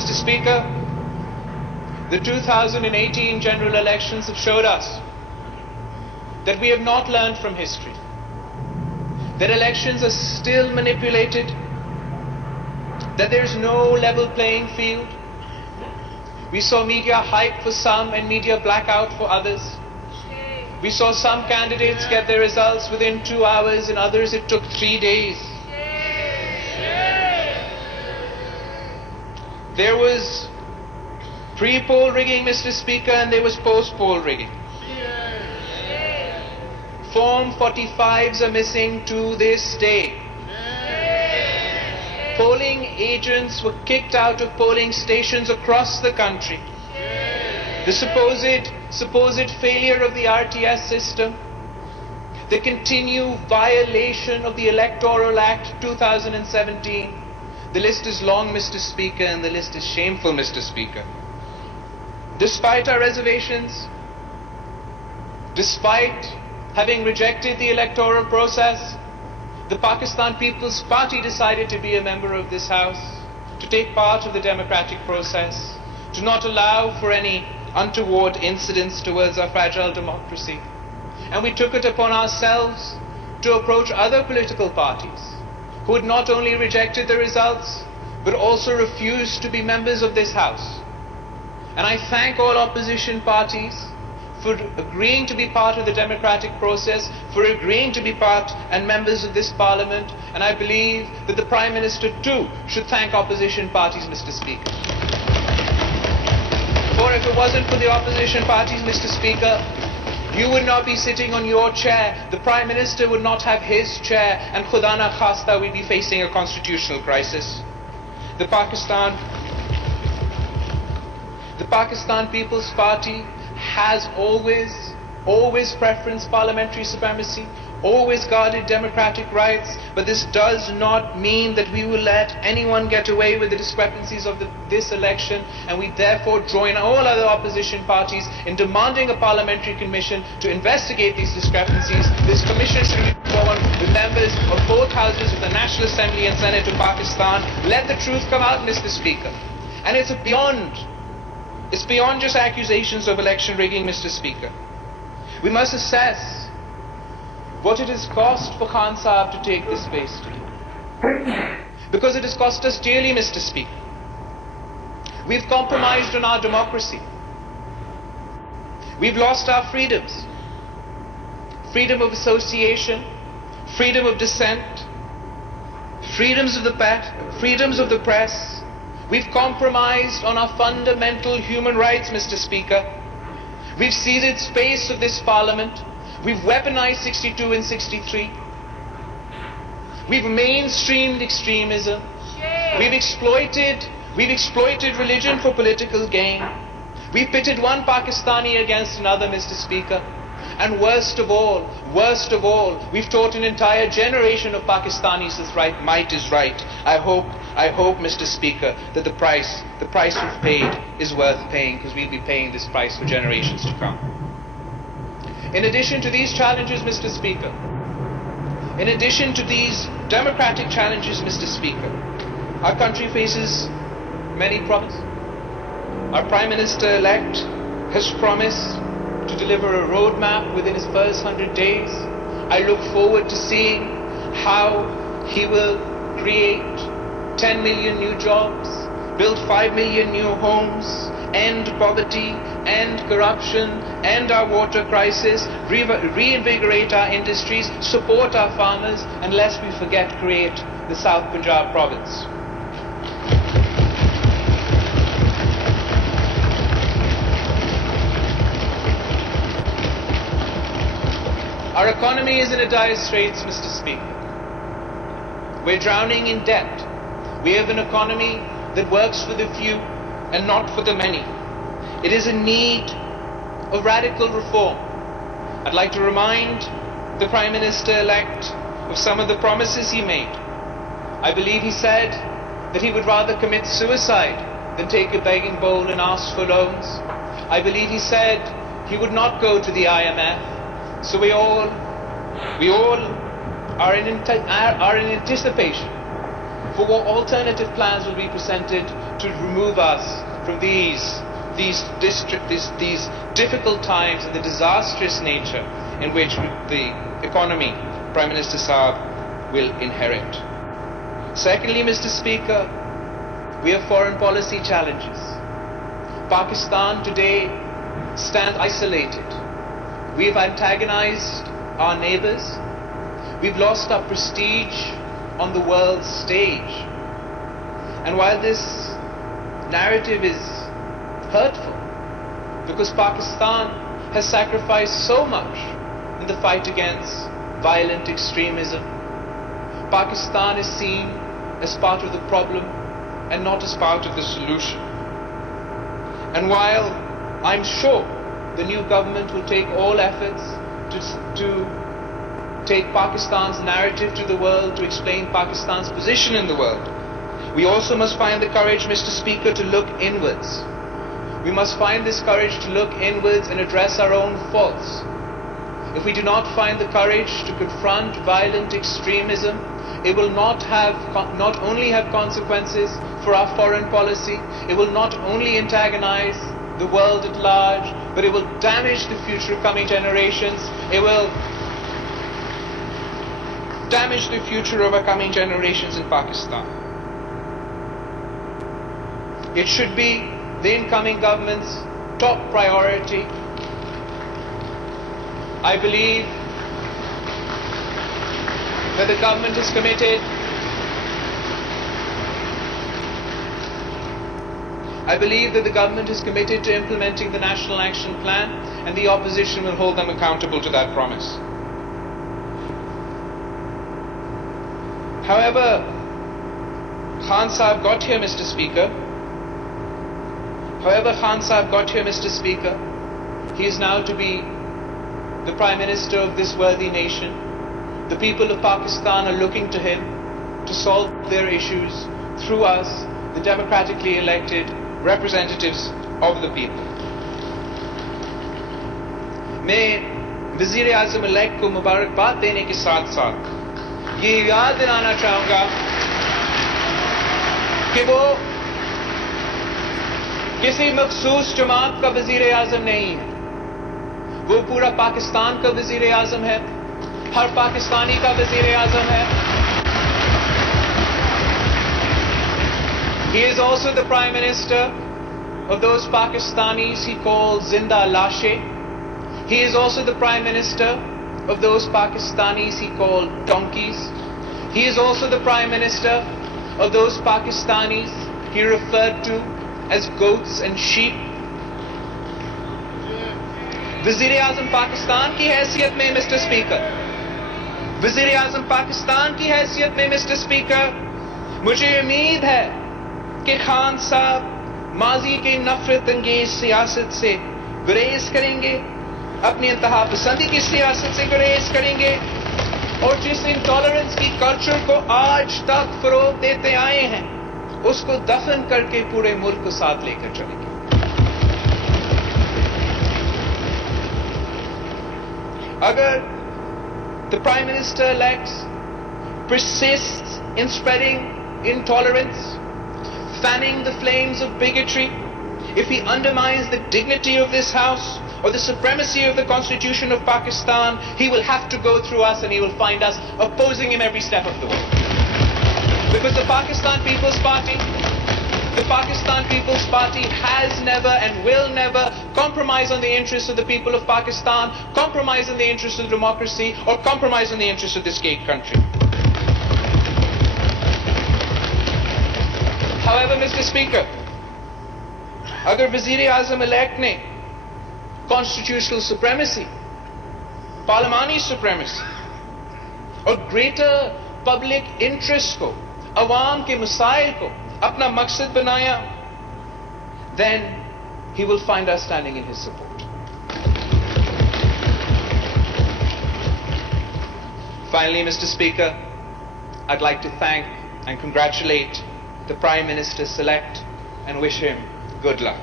Mr. Speaker, the 2018 general elections have showed us that we have not learned from history, that elections are still manipulated, that there is no level playing field. We saw media hype for some and media blackout for others. We saw some candidates get their results within 2 hours and others it took 3 days. There was pre-poll rigging, Mr. Speaker, and there was post-poll rigging. Form 45s are missing to this day. Polling agents were kicked out of polling stations across the country. The supposed failure of the RTS system, the continued violation of the Electoral Act 2017. The list is long, Mr. Speaker, and the list is shameful, Mr. Speaker. Despite our reservations, despite having rejected the electoral process, the Pakistan People's Party decided to be a member of this House, to take part of the democratic process, to not allow for any untoward incidents towards our fragile democracy. And we took it upon ourselves to approach other political parties who had not only rejected the results, but also refused to be members of this House. And I thank all opposition parties for agreeing to be part of the democratic process, for agreeing to be part and members of this Parliament, and I believe that the Prime Minister too should thank opposition parties, Mr. Speaker. For if it wasn't for the opposition parties, Mr. Speaker, you would not be sitting on your chair, the Prime Minister would not have his chair, and Khuda na khasta we'd be facing a constitutional crisis. The Pakistan People's Party has always preferenced parliamentary supremacy, always guarded democratic rights, but this does not mean that we will let anyone get away with the discrepancies of this election, and we therefore join all other opposition parties in demanding a parliamentary commission to investigate these discrepancies. This commission should be formed with members of both houses of the National Assembly and Senate of Pakistan. Let the truth come out, Mr. Speaker. And it's beyond just accusations of election rigging, Mr. Speaker. We must assess what it has cost for Khan Sahib to take this space today. Because it has cost us dearly, Mr. Speaker. We've compromised on our democracy. We've lost our freedoms. Freedom of association, freedom of dissent, freedoms of the press. We've compromised on our fundamental human rights, Mr. Speaker. We've ceded space of this Parliament. We've weaponized 62 and 63. We've mainstreamed extremism. We've exploited religion for political gain. We've pitted one Pakistani against another, Mr. Speaker. And worst of all, we've taught an entire generation of Pakistanis that might is right. I hope, Mr. Speaker, that the price we've paid is worth paying, because we'll be paying this price for generations to come. In addition to these challenges, Mr. Speaker, in addition to these democratic challenges, Mr. Speaker, our country faces many problems. Our Prime Minister-elect has promised to deliver a roadmap within his first 100 days. I look forward to seeing how he will create 10 million new jobs, build 5 million new homes, end poverty, end corruption, end our water crisis, reinvigorate our industries, support our farmers, and lest we forget, create the South Punjab province. Our economy is in a dire straits, Mr. Speaker. We're drowning in debt. We have an economy that works for the few and not for the many. It is in need of radical reform. I'd like to remind the Prime Minister-elect of some of the promises he made. I believe he said that he would rather commit suicide than take a begging bowl and ask for loans. I believe he said he would not go to the IMF. So we all are in anticipation for what alternative plans will be presented to remove us from these difficult times and the disastrous nature in which the economy Prime Minister Saab will inherit. Secondly, Mr. Speaker, we have foreign policy challenges. Pakistan today stands isolated. We have antagonized our neighbors. We've lost our prestige on the world stage. And while this narrative is hurtful, because Pakistan has sacrificed so much in the fight against violent extremism, Pakistan is seen as part of the problem and not as part of the solution. And while I'm sure the new government will take all efforts to take Pakistan's narrative to the world, to explain Pakistan's position in the world, we also must find the courage, Mr. Speaker, to look inwards. We must find this courage to look inwards and address our own faults. If we do not find the courage to confront violent extremism, it will not only have consequences for our foreign policy, it will not only antagonize the world at large, but it will damage the future of coming generations. It will damage the future of our coming generations in Pakistan. It should be the incoming government's top priority. I believe that the government is committed. I believe that the government is committed to implementing the National Action Plan, and the opposition will hold them accountable to that promise. However, Khan Sahib got here, Mr. Speaker. He is now to be the Prime Minister of this worthy nation. The people of Pakistan are looking to him to solve their issues through us, the democratically elected representatives of the people. मैं वज़ीर आज़म elect को मुबारकबाद देने के साथ साथ ये याद दिलाना चाहूँगा कि वो किसी मखसूस जमात का वज़ीर आज़म नहीं है, वो पूरा पाकिस्तान का वज़ीर आज़म है, हर पाकिस्तानी का वज़ीर आज़म है. He is also the Prime Minister of those Pakistanis he calls Zinda Lashe. He is also the Prime Minister of those Pakistanis he called donkeys. He is also the Prime Minister of those Pakistanis he referred to as goats and sheep. वज़ीर आज़म पाकिस्तान की हैसियत में mister speaker, वज़ीर आज़म पाकिस्तान की हैसियत में mister speaker, मुझे उम्मीद है कि खान साहब माजी के नफरत अंगेज सियासत से गुरेज करेंगे, अपनी इंतहा पसंदी की सियासत से गुरेज करेंगे, और जिस इंटॉलरेंस की कल्चर को आज तक फरोग देते आए हैं उसको दफन करके पूरे मुल्क को साथ लेकर चलेंगे. Agar the Prime Minister-elect persists in spreading intolerance, fanning the flames of bigotry, if he undermines the dignity of this House or the supremacy of the Constitution of Pakistan, he will have to go through us, and he will find us opposing him every step of the way. Because the Pakistan People's Party has never and will never compromise on the interests of the people of Pakistan, compromise on the interests of democracy, or compromise on the interests of this great country. However, Mr. Speaker, agar Wazir-e-Azam elect ne constitutional supremacy, parliamentary supremacy और greater public interest को, awam ke masail ko apna maqsad banaya, then he will find us standing in his support. Finally, Mr. Speaker, I'd like to thank and congratulate the Prime Minister-select and wish him good luck.